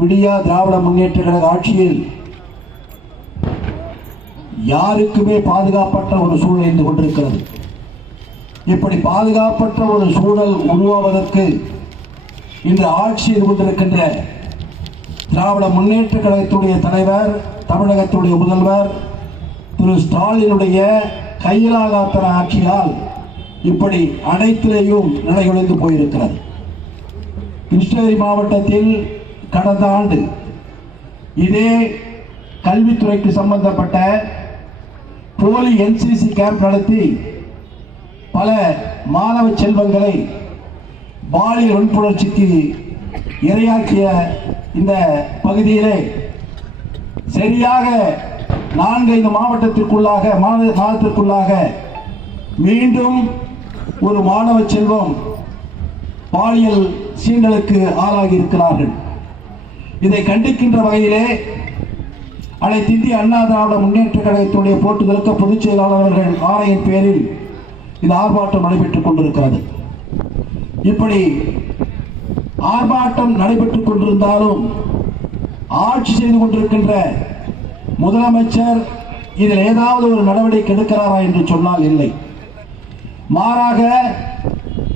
விடியா திராவிட முன்னேற்ற கழக ஆட்சியில் யாருக்குமே பாதுகாப்பற்ற ஒரு சூழல் இருந்து கொண்டிருக்கிறது. இப்படி பாதுகாப்பற்ற ஒரு சூழல் உருவாவதற்கு இன்று ஆட்சி செய்து கொண்டிருக்கின்ற திராவிட முன்னேற்ற கழகத்துடைய தலைவர் தமிழகத்துடைய முதல்வர் திரு ஸ்டாலினுடைய கையிலாகாத்தன ஆட்சியால் இப்படி அனைத்திலேயும் நிலைகுலைந்து போயிருக்கிறது. கிருஷ்ணகிரி மாவட்டத்தில் கடந்த ஆண்டு இதே கல்வித்துறைக்கு சம்பந்தப்பட்ட போலி என்சிசி கேம்ப் நடத்தி பல மாணவ செல்வங்களை பாலியல் வன்புணர்ச்சிக்கு இரையாக்கிய இந்த பகுதியிலே சரியாக நான்கைந்து மாவட்டத்திற்குள்ளாக மாத- மாதத்திற்குள்ளாக மீண்டும் ஒரு மாணவ செல்வம் பாலியல் சீண்டலுக்கு ஆளாகி இருக்கிறார்கள். இதை கண்டிக்கின்ற வகையிலே அனைத்து இந்திய அண்ணா திராவிட முன்னேற்ற கழகத்துடைய போட்டுதலுக்க பொதுச் செயலாளர்கள் ஆணையின் பேரில் இந்த ஆர்ப்பாட்டம் நடைபெற்றுக் கொண்டிருக்கிறது. இப்படி ஆர்ப்பாட்டம் நடைபெற்றுக் கொண்டிருந்தாலும் ஆட்சி செய்து கொண்டிருக்கின்ற முதலமைச்சர் இதில் ஏதாவது ஒரு நடவடிக்கை எடுக்கிறாரா என்று சொன்னால் இல்லை. மாறாக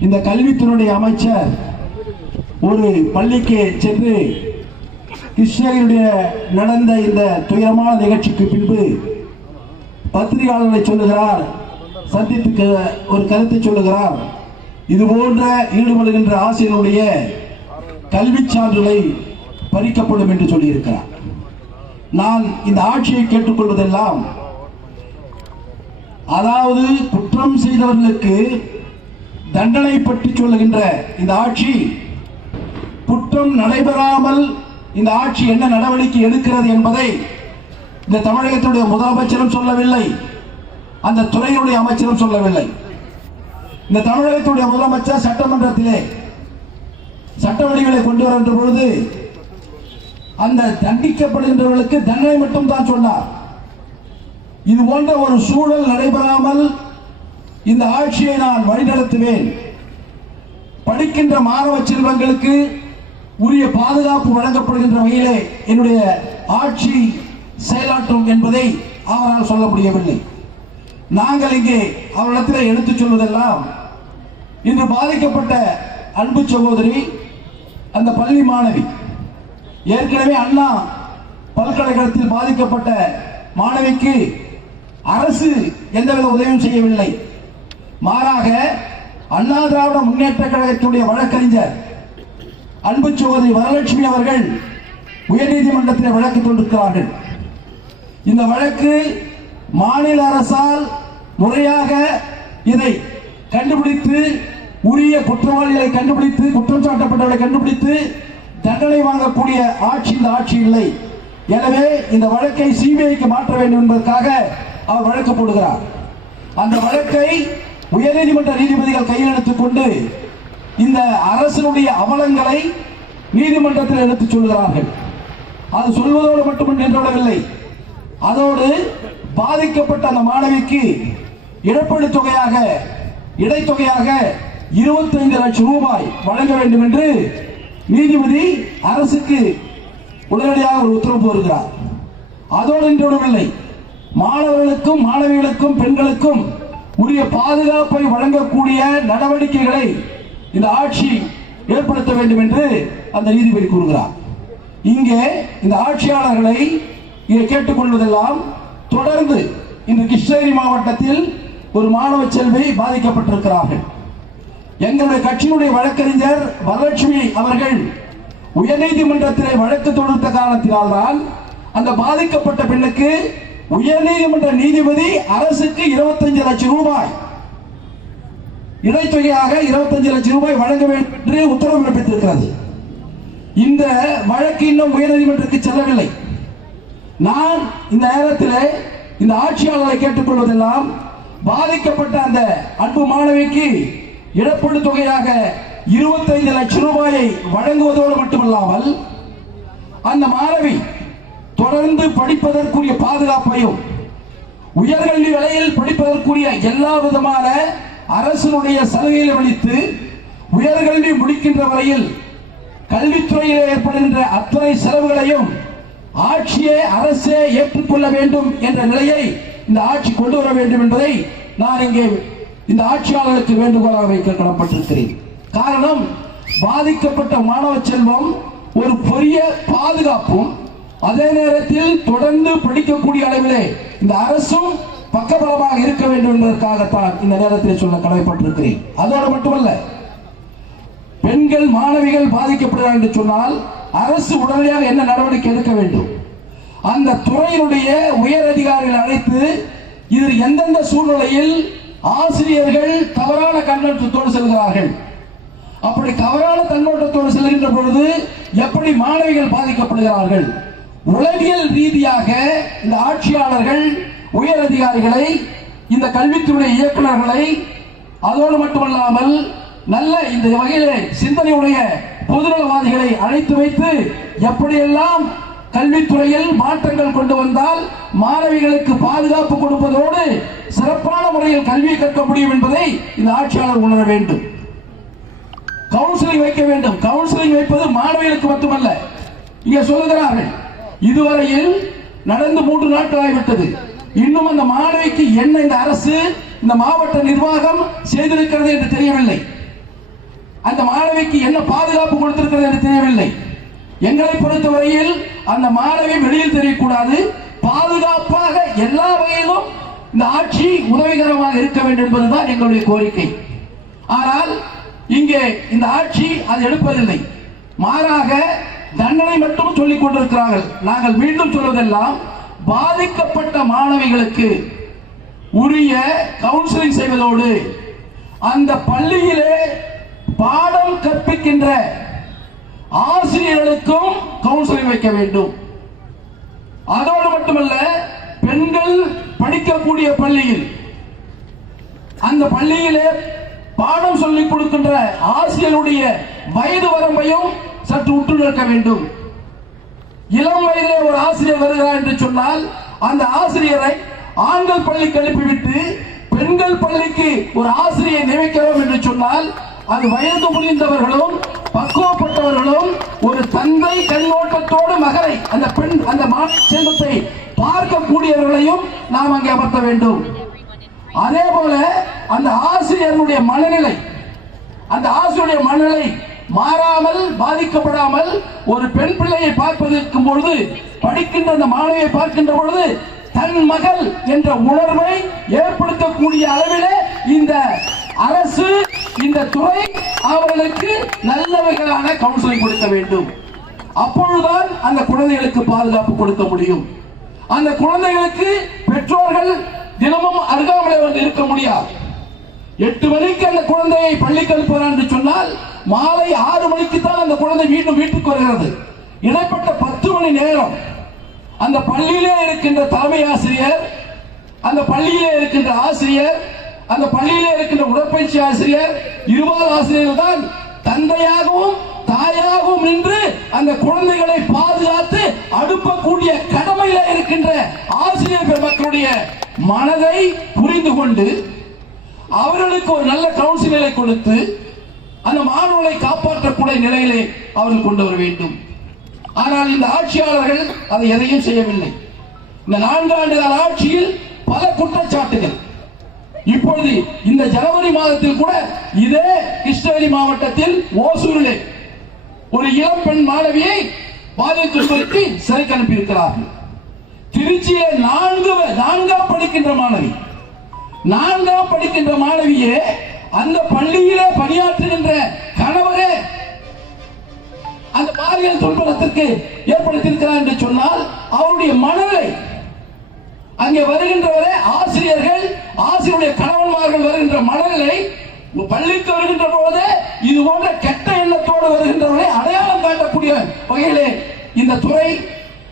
இந்த கல்வித்துறையுடைய அமைச்சர் ஒரு பள்ளிக்கு சென்று கிருஷ்ணகிரியுடைய நடந்த இந்த துயரமான நிகழ்ச்சிக்கு பின்பு பத்திரிகையாளர்களை சொல்லுகிறார் சந்தித்து ஒரு கருத்தை சொல்லுகிறார். இது போன்ற ஈடுபடுகின்ற ஆசிரியருடைய கல்வி சான்றுகளை பறிக்கப்படும் என்று சொல்லியிருக்கிறார். நான் இந்த ஆட்சியை கேட்டுக்கொள்வதெல்லாம் அதாவது குற்றம் செய்தவர்களுக்கு தண்டனை பற்றி சொல்லுகின்ற இந்த ஆட்சி குற்றம் நடைபெறாமல் இந்த ஆட்சி என்ன நடவடிக்கை எடுக்கிறது என்பதை இந்த தமிழகத்துடைய முதலமைச்சரும் சொல்லவில்லை. அந்த துறையினுடைய அமைச்சரும் சொல்லவில்லை. இந்த தமிழகத்துடைய முதலமைச்சர் சட்டமன்றத்திலே சட்ட வழிகளை கொண்டு வருகின்ற பொழுது அந்த தண்டிக்கப்படுகின்றவர்களுக்கு தண்டனை மட்டும் தான் சொன்னார். இது போன்ற ஒரு சூழல் நடைபெறாமல் இந்த ஆட்சியை நான் வழிநடத்துவேன். படிக்கின்ற மாணவ செல்வங்களுக்கு உரிய பாதுகாப்பு வழங்கப்படுகின்ற வகையிலே என்னுடைய ஆட்சி செயலாற்றும் என்பதை அவரால் சொல்ல முடியவில்லை. நாங்கள் இங்கே அவரிடத்தில் எடுத்துச் சொல்வதெல்லாம் இன்று பாதிக்கப்பட்ட அன்பு சகோதரி அந்த பள்ளி மாணவி ஏற்கனவே அண்ணா பல்கலைக்கழகத்தில் பாதிக்கப்பட்ட மாணவிக்கு அரசு எந்தவித உதவியும் செய்யவில்லை. மாறாக அண்ணா திராவிட முன்னேற்ற கழகத்துடைய வழக்கறிஞர் அன்பு சோதரி வரலட்சுமி அவர்கள் உயர்நீதிமன்றத்தில் வழக்கு தொண்டிருக்கிறார்கள் இந்த வழக்கு மாநில அரசால் முறையாக இதை கண்டுபிடித்து உரிய குற்றவாளிகளை கண்டுபிடித்து குற்றம் சாட்டப்பட்டவர்களை கண்டுபிடித்து தண்டனை வாங்கக்கூடிய ஆட்சி இந்த ஆட்சி இல்லை. எனவே இந்த வழக்கை சிபிஐக்கு மாற்ற வேண்டும் என்பதற்காக அவர் வழக்கு போடுகிறார். அந்த வழக்கை உயர்நீதிமன்ற நீதிபதிகள் கையில் எடுத்துக்கொண்டு இந்த அரசினுடைய அவலங்களை நீதிமன்றத்தில் எடுத்துச் சொல்கிறார்கள். அது சொல்வதோடு மட்டும் நின்றுவிடவில்லை அதோடு பாதிக்கப்பட்ட அந்த மாணவிக்கு இழப்பீடு தொகையாக இடைத்தொகையாக 25 லட்சம் ரூபாய் வழங்க வேண்டும் என்று நீதிபதி அரசுக்கு உடனடியாக ஒரு உத்தரவு போடுகிறார். அதோடு நின்றுவிடவில்லை மாணவர்களுக்கும் மாணவிகளுக்கும் பெண்களுக்கும் உரிய பாதுகாப்பை வழங்கக்கூடிய நடவடிக்கைகளை இந்த ஆட்சி ஏற்படுத்த வேண்டும் என்று அந்த நீதிபதி கூறுகிறார். இங்கே இந்த ஆட்சியாளர்களை இங்கே கேட்டுக்கொள்வதெல்லாம் தொடர்ந்து இன்று கிருஷ்ணகிரி மாவட்டத்தில் ஒரு மாணவ செல்வி பாதிக்கப்பட்டிருக்கிறார்கள். எங்களுடைய கட்சியினுடைய வழக்கறிஞர் வரலட்சுமி அவர்கள் உயர்நீதிமன்றத்திலே வழக்கு தொடுத்த காரணத்தினால்தான் அந்த பாதிக்கப்பட்ட பெண்ணுக்கு உயர்நீதிமன்ற நீதிபதி அரசுக்கு 25 லட்சம் ரூபாய் இடைத்தொகையாக 25 லட்சம் ரூபாய் வழங்க வேண்டும் என்று உத்தரவு பிறப்பித்திருக்கிறது. இந்த வழக்கு இன்னும் உயர்நீதிமன்றத்துக்கு செல்லவில்லை. நான் இந்த நேரத்தில் இந்த ஆட்சியாளரை கேட்டுக்கொள்வதெல்லாம் பாதிக்கப்பட்ட அந்த அன்பு மாணவிக்கு இழப்பீடு தொகையாக 25 லட்சம் ரூபாயை வழங்குவதோடு மட்டுமல்லாமல் அந்த மாணவி தொடர்ந்து படிப்பதற்குரிய பாதுகாப்பையும் உயர்கல்வி விலையில் படிப்பதற்குரிய எல்லா விதமான அரசினுடைய சலுகைகளை அளித்து உயர்கல்வி முடிக்கின்ற வரையில் கல்வித்துறையில் ஏற்படுகின்ற அத்தனை செலவுகளையும் ஆட்சியே அரசே ஏற்றுக்கொள்ள வேண்டும் என்ற நிலையை இந்த ஆட்சி கொண்டு வர வேண்டும் என்பதை நான் இங்கே இந்த ஆட்சியாளர்களுக்கு வேண்டுகோளாக வைக்க கடப்பட்டிருக்கிறேன் காரணம் பாதிக்கப்பட்ட மாணவ செல்வம் ஒரு பெரிய பாதுகாப்பும் அதே நேரத்தில் தொடர்ந்து படிக்கக்கூடிய அளவிலே இந்த அரசும் பக்கபலமாக இருக்க வேண்டும் என்பதற்காகத்தான் இந்த நேரத்தில் சொல்ல கடமைப்பட்டிருக்கிறேன். அதோடு மட்டுமல்ல பெண்கள் மாணவிகள் பாதிக்கப்படுகிறார் என்று சொன்னால் அரசு உடனடியாக என்ன நடவடிக்கை எடுக்க வேண்டும்? அந்த துறையினுடைய உயர் அதிகாரிகளை அழைத்து இது எந்தெந்த சூழ்நிலையில் ஆசிரியர்கள் தவறான கண்ணோட்டத்தோடு செல்கிறார்கள்? அப்படி தவறான கண்ணோட்டத்தோடு செல்கின்ற பொழுது எப்படி மாணவிகள் பாதிக்கப்படுகிறார்கள்? உளவியல் ரீதியாக இந்த ஆட்சியாளர்கள் உயர் அதிகாரிகளை இந்த கல்வித்துறை இயக்குநர்களை அதோடு மட்டுமல்லாமல் நல்ல இந்த வகையிலே சிந்தனையுடைய பொதுநலவாதிகளை அழைத்து வைத்து எப்படியெல்லாம் கல்வித்துறையில் மாற்றங்கள் கொண்டு வந்தால் மாணவிகளுக்கு பாதுகாப்பு கொடுப்பதோடு சிறப்பான முறையில் கல்வியை கற்க முடியும் என்பதை இந்த ஆட்சியாளர் உணர வேண்டும். கவுன்சிலிங் வைக்க வேண்டும். கவுன்சிலிங் வைப்பது மாணவிகளுக்கு மட்டுமல்ல. இங்கே சொல்லுகிறார்கள் இதுவரையில் நடந்து மூன்று நாட்கள் ஆகிவிட்டது. இன்னும் அந்த மாணவிக்கு என்ன இந்த அரசு இந்த மாவட்ட நிர்வாகம் செய்திருக்கிறது என்று தெரியவில்லை. அந்த மாணவிக்கு என்ன பாதுகாப்பு கொடுத்திருக்கிறது என்று தெரியவில்லை. எங்களை பொறுத்தவரையில் அந்த மாணவி வெளியில் தெரியக்கூடாது. பாதுகாப்பாக எல்லா வகையிலும் இந்த ஆட்சி உதவிகரமாக இருக்க வேண்டும் என்பதுதான் எங்களுடைய கோரிக்கை. ஆனால் இங்கே இந்த ஆட்சி அது எடுப்பதில்லை. மாறாக தண்டனை மட்டும் சொல்லிக் கொண்டிருக்கிறார்கள். நாங்கள் மீண்டும் சொல்வதெல்லாம் பாதிக்கப்பட்ட மாணவிகளுக்கு உரிய கவுன்சிலிங் செய்வதோடு அந்த பள்ளியிலே பாடம் கற்பிக்கின்ற ஆசிரியர்களுக்கும் கவுன்சிலிங் வைக்க வேண்டும். அதோடு மட்டுமல்ல பெண்கள் படிக்கக்கூடிய பள்ளியில் அந்த பள்ளியிலே பாடம் சொல்லிக் கொடுக்கின்ற ஆசிரியருடைய வயது வரம்பையும் சற்று உற்று நிற்க வேண்டும். இளம் வயதிலே ஒரு ஆசிரியர் வருகிறார் என்று சொன்னால் அந்த ஆசிரியரை ஆண்கள் பள்ளிக்கு அனுப்பிவிட்டு பெண்கள் பள்ளிக்கு ஒரு ஆசிரியை நியமிக்கிறோம் என்று சொன்னால் அது வயது முடிந்தவர்களும் பக்குவப்பட்டவர்களும் ஒரு தந்தை கண்ணோட்டத்தோடு மகரை அந்த பெண் அந்த மாணவ செல்வத்தை பார்க்கக்கூடியவர்களையும் நாம் அங்கே அமர்த்த வேண்டும். அதே போல அந்த ஆசிரியருடைய மனநிலை அந்த ஆசிரியருடைய மனநிலை மாறாமல் பாதிக்கப்படாமல் ஒரு பெண் பிள்ளையை பார்ப்பதற்கும் பொழுது படிக்கின்ற அந்த மாணவியை பார்க்கின்ற பொழுது தன் மகள் என்ற உணர்வை ஏற்படுத்தக்கூடிய அளவிலே இந்த அரசு இந்த துறை அவர்களுக்கு நல்ல வகையான கவுன்சிலிங் கொடுக்க வேண்டும். அப்பொழுதுதான் அந்த குழந்தைகளுக்கு பாதுகாப்பு கொடுக்க முடியும். அந்த குழந்தைகளுக்கு பெற்றோர்கள் தினமும் அருகாமலை வந்து இருக்க முடியாது. எட்டு மணிக்கு அந்த குழந்தையை பள்ளிக்கு அனுப்புகிறார் என்று சொன்னால் மாலை ஆறு மணிக்கு தான் அந்த குழந்தை மீண்டும் வீட்டுக்கு வருகிறது. இடைப்பட்ட பத்து மணி நேரம் அந்த பள்ளியிலே இருக்கின்ற தலைமை ஆசிரியர் அந்த பள்ளியிலே இருக்கின்ற ஆசிரியர் அந்த பள்ளியிலே இருக்கின்ற உடற்பயிற்சி ஆசிரியர் இருபால் ஆசிரியர்கள் தான் தந்தையாகவும் தாயாகவும் நின்று அந்த குழந்தைகளை பாதுகாத்து அனுப்பக்கூடிய கடமையில இருக்கின்ற ஆசிரியர் பெருமக்களுடைய மனதை புரிந்து கொண்டு அவர்களுக்கு ஒரு நல்ல கவுன்சிலரை கொடுத்து அந்த மாணவர்களை காப்பாற்றக்கூடிய நிலையிலே அவர்கள் கொண்டு வர வேண்டும். ஆனால் இந்த ஆட்சியாளர்கள் அதை எதையும் செய்யவில்லை. இந்த நான்காண்டு கால ஆட்சியில் பல குற்றச்சாட்டுகள். இப்பொழுது இந்த ஜனவரி மாதத்தில் கூட இதே கிருஷ்ணகிரி மாவட்டத்தில் ஓசூரிலே ஒரு இளம் பெண் மாணவியை பாலியல் சிறைக்கு அனுப்பியிருக்கிறார்கள். திருச்சியிலே நான்கு நான்காம் படிக்கின்ற மாணவி. நான்காம் படிக்கின்ற மாணவியே அந்த பள்ளியிலே பணியாற்றுகின்ற கணவரே அந்த பாலியல் துன்பத்திற்கு ஏற்படுத்தியிருக்கிறார் என்று சொன்னால் அவருடைய மனநிலை. அங்கே வருகின்றவரே ஆசிரியர்கள் ஆசிரியருடைய கணவன்மார்கள் வருகின்ற மனநிலை பள்ளிக்கு வருகின்ற போது இது போன்ற கெட்ட எண்ணத்தோடு வருகின்றவரை அடையாளம் காட்டக்கூடிய வகையிலே இந்த துறை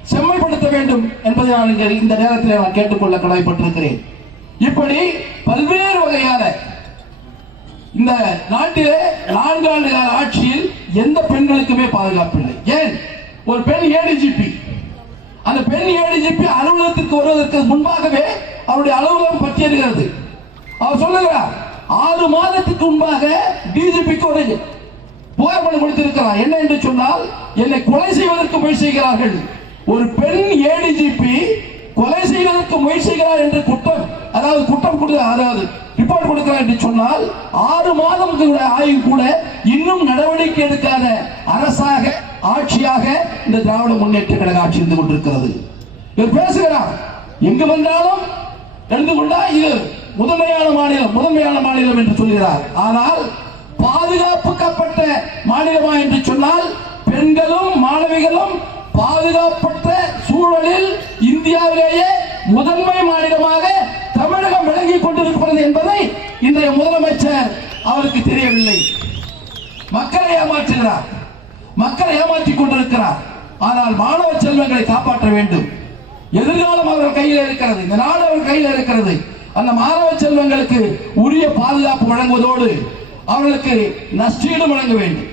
செம்மைப்படுத்த வேண்டும் என்பதை நான் இந்த நேரத்தில் நான் கேட்டுக்கொள்ள கடமைப்பட்டிருக்கிறேன் இப்படி பல்வேறு வகையான இந்த நாட்டிலே நான்காண்டு கால ஆட்சியில் எந்த பெண்களுக்குமே பாதுகாப்பு இல்லை. ஏன்? ஒரு பெண் ஏடிஜிபி அந்த பெண் ஏடிஜிபி அலுவலகத்துக்கு வருவதற்கு முன்பாகவே அவருடைய அலுவலகம் பற்றியது அவர் சொல்லுகிறார் ஆறு மாதத்துக்கு முன்பாக டிஜிபிக்கு ஒரு புகைப்படம் கொடுத்திருக்கிறார். என்ன என்று சொன்னால் என்னை கொலை செய்வதற்கு முயற்சி செய்கிறார்கள். ஒரு பெண் ஏடிஜிபி கொலை செய்வதற்கு முயற்சி செய்கிறார் என்று குற்றம் அதாவது குற்றம் கொடு அதாவது ரிப்போர்ட் கொடுக்கிறேன் என்று சொன்னால் ஆறு மாதம் கூட ஆய்வு கூட இன்னும் நடவடிக்கை எடுக்காத அரசாக ஆட்சியாக இந்த திராவிட முன்னேற்ற கழக ஆட்சி இருந்து கொண்டிருக்கிறது. இவர் பேசுகிறார் எங்கு வந்தாலும் எழுந்து கொண்டா இது முதன்மையான மாநிலம் முதன்மையான மாநிலம் என்று சொல்கிறார். ஆனால் பாதுகாப்புக்கப்பட்ட மாநிலமா என்று சொன்னால் பெண்களும் மாணவிகளும் பாதுகாப்பற்ற சூழலில் இந்தியாவிலேயே முதன்மை மாநிலமாக கொண்டிருக்கிறது என்பதை இன்றைய முதலமைச்சர் அவருக்கு தெரியவில்லை. மக்களை ஏமாற்றுகிறார். மக்களை ஏமாற்றிக் கொண்டிருக்கிறார். ஆனால் மாணவ செல்வங்களை காப்பாற்ற வேண்டும். எதிர்காலம் அவர் கையில் இருக்கிறது. இந்த நாடு அவர் கையில் இருக்கிறது. அந்த மாணவ செல்வங்களுக்கு உரிய பாதுகாப்பு வழங்குவதோடு அவர்களுக்கு நஷ்டீடு வழங்க வேண்டும்.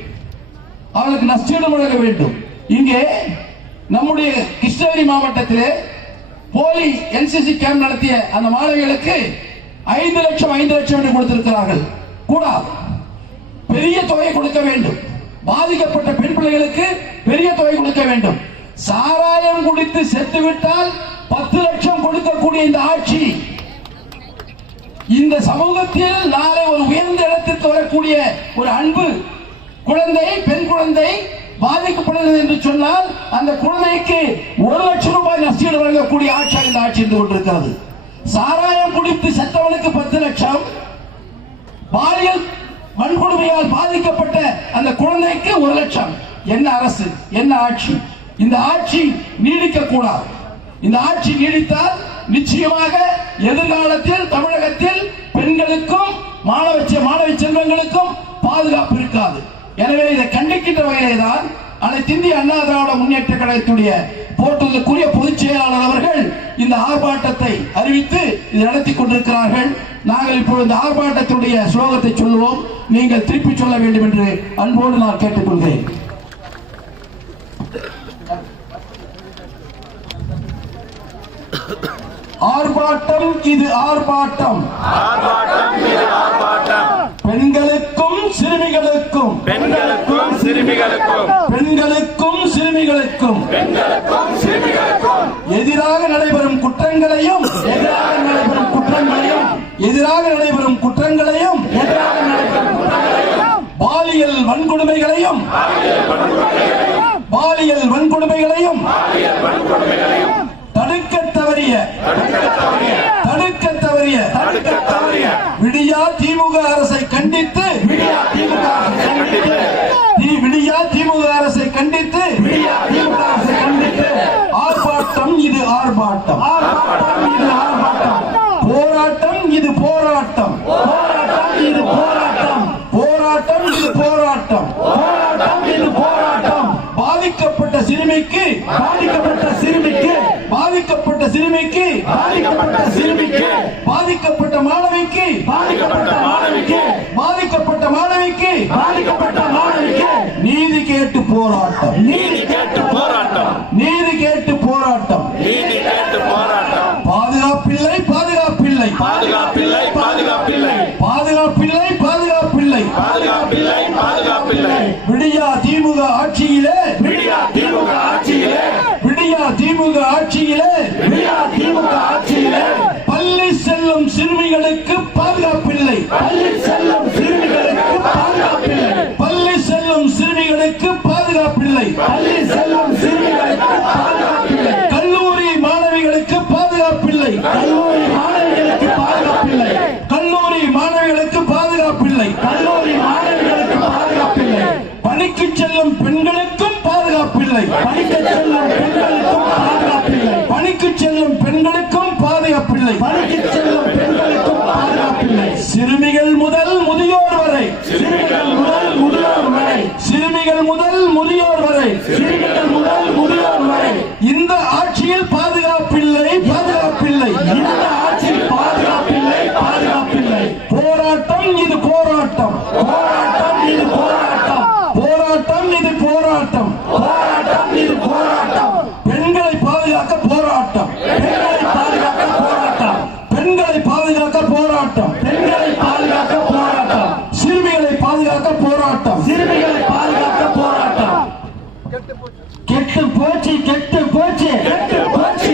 அவர்களுக்கு நஷ்டீடு வழங்க வேண்டும். இங்கே நம்முடைய கிருஷ்ணகிரி மாவட்டத்திலே போலி என்சிசி கேம்ப் நடத்திய அந்த மாணவிகளுக்கு ஐந்து லட்சம் ஐந்து லட்சம் என்று கொடுத்திருக்கிறார்கள். கூடாது பெரிய தொகை கொடுக்க வேண்டும். பாதிக்கப்பட்ட பெண் பிள்ளைகளுக்கு பெரிய தொகை கொடுக்க வேண்டும். சாராயம் குடித்து செத்து விட்டால் பத்து லட்சம் கொடுக்கக்கூடிய இந்த ஆட்சி இந்த சமூகத்தில் நாளை ஒரு உயர்ந்த இடத்திற்கு வரக்கூடிய ஒரு அன்பு குழந்தை பெண் குழந்தை பாதிக்கப்படுகிறது என்று சொன்னால் அந்த குழந்தைக்கு ஒரு லட்சம் ரூபாய் நஷ்டீடு வழங்கக்கூடிய ஆட்சியாக இந்த ஆட்சி இருந்து கொண்டிருக்கிறது. சாராயம் குடித்து செத்தவனுக்கு பத்து லட்சம். பாலியல் வன்கொடுமையால் பாதிக்கப்பட்ட அந்த குழந்தைக்கு ஒரு லட்சம். என்ன அரசு என்ன ஆட்சி? இந்த ஆட்சி நீடிக்க கூடாது. இந்த ஆட்சி நீடித்தால் நிச்சயமாக எதிர்காலத்தில் தமிழகத்தில் பெண்களுக்கும் மாணவ மாணவி செல்வங்களுக்கும் பாதுகாப்பு இருக்காது. எனவே இதை கண்டிக்கின்ற வகையிலே தான் அனைத்து இந்திய அண்ணா திராவிட முன்னேற்ற கழகத்துடைய போற்றுதலுக்குரிய பொதுச் செயலாளர் அவர்கள் இந்த ஆர்ப்பாட்டத்தை அறிவித்து இதை நடத்தி கொண்டிருக்கிறார்கள். நாங்கள் இப்பொழுது இந்த ஆர்ப்பாட்டத்துடைய ஸ்லோகத்தை சொல்லுவோம். நீங்கள் திருப்பி சொல்ல வேண்டும் என்று அன்போடு நான் கேட்டுக்கொள்கிறேன். ஆர்ப்பாட்டம் இது ஆர்ப்பாட்டம். பெண்களுக்கும் சிறுமிகளுக்கும். பெண்களுக்கும் சிறுமிகளுக்கும். பெண்களுக்கும் சிறுமிகளுக்கும் எதிராக நடைபெறும் குற்றங்களையும் எதிராக நடைபெறும் குற்றங்களையும் எதிராக நடைபெறும் குற்றங்களையும் எதிராக பாலியல் வன்கொடுமைகளையும் பாலியல் வன்கொடுமைகளையும் தடுக்க தவறிய தடுக்க தவறிய தடுக்க தவறிய விடியா திமுக அரசை கண்டித்து விடியா திமுக அரசை கண்டித்து விடியா திமுக அரசை கண்டித்து ஆர்ப்பாட்டம் இது ஆர்ப்பாட்டம். ஆர்ப்பாட்டம் இது ஆர்ப்பாட்டம் போராட்டம் இது போராட்டம் போராட்டம் இது போராட்டம் போராட்டம் இது போராட்டம் போராட்டம் இது போராட்டம் பாதிக்கப்பட்ட சிறுமிக்கு பாதிக்கப்பட்ட சிறுமிக்கு பாதிக்கப்பட்ட சிறுமிக்கு பாதிக்கப்பட்ட சிறுமிக்கு பாதிக்கப்பட்ட மாணவிக்கு பாதிக்கப்பட்ட மாணவிக்கு பாதிக்கப்பட்ட மாணவிக்கு பாதிக்கப்பட்ட மாணவிக்கு நீதி கேட்டு போராட்டம். நீதி கேட்டு போராட்டம். நீதி பள்ளிக்கு பாதுகாப்பு இல்லை. பள்ளி செல்லும்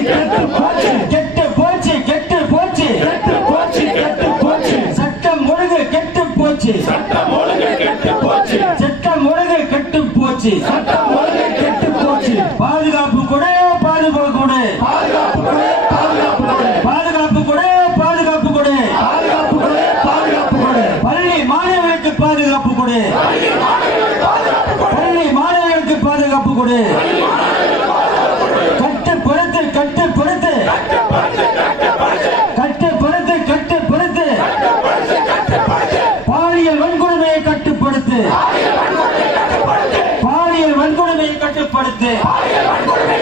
கெட்டு போச்சு கெட்டு போச்சு கெட்டு போச்சு. கெட்டு போச்சு சட்டம் ஒழுங்கு கெட்டு போச்சு. சட்டம் ஒழுங்கு கெட்டு போச்சு. சட்டம் ஒழுங்கு கெட்டு போச்சு. சட்டம் Yeah.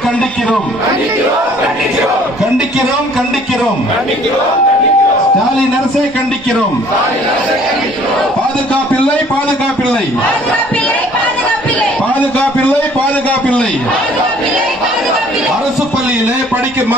கண்டிக்கிறோம் கண்டிக்கிறோம். கண்டிக்கிறோம் கண்டிக்கிறோம். ஸ்டாலின் அரசை கண்டிக்கிறோம். பாதுகாப்பில்லை பாதுகாப்பில்லை. பாதுகாப்பில்லை பாதுகாப்பில்லை. அரசு பள்ளியிலே படிக்கும்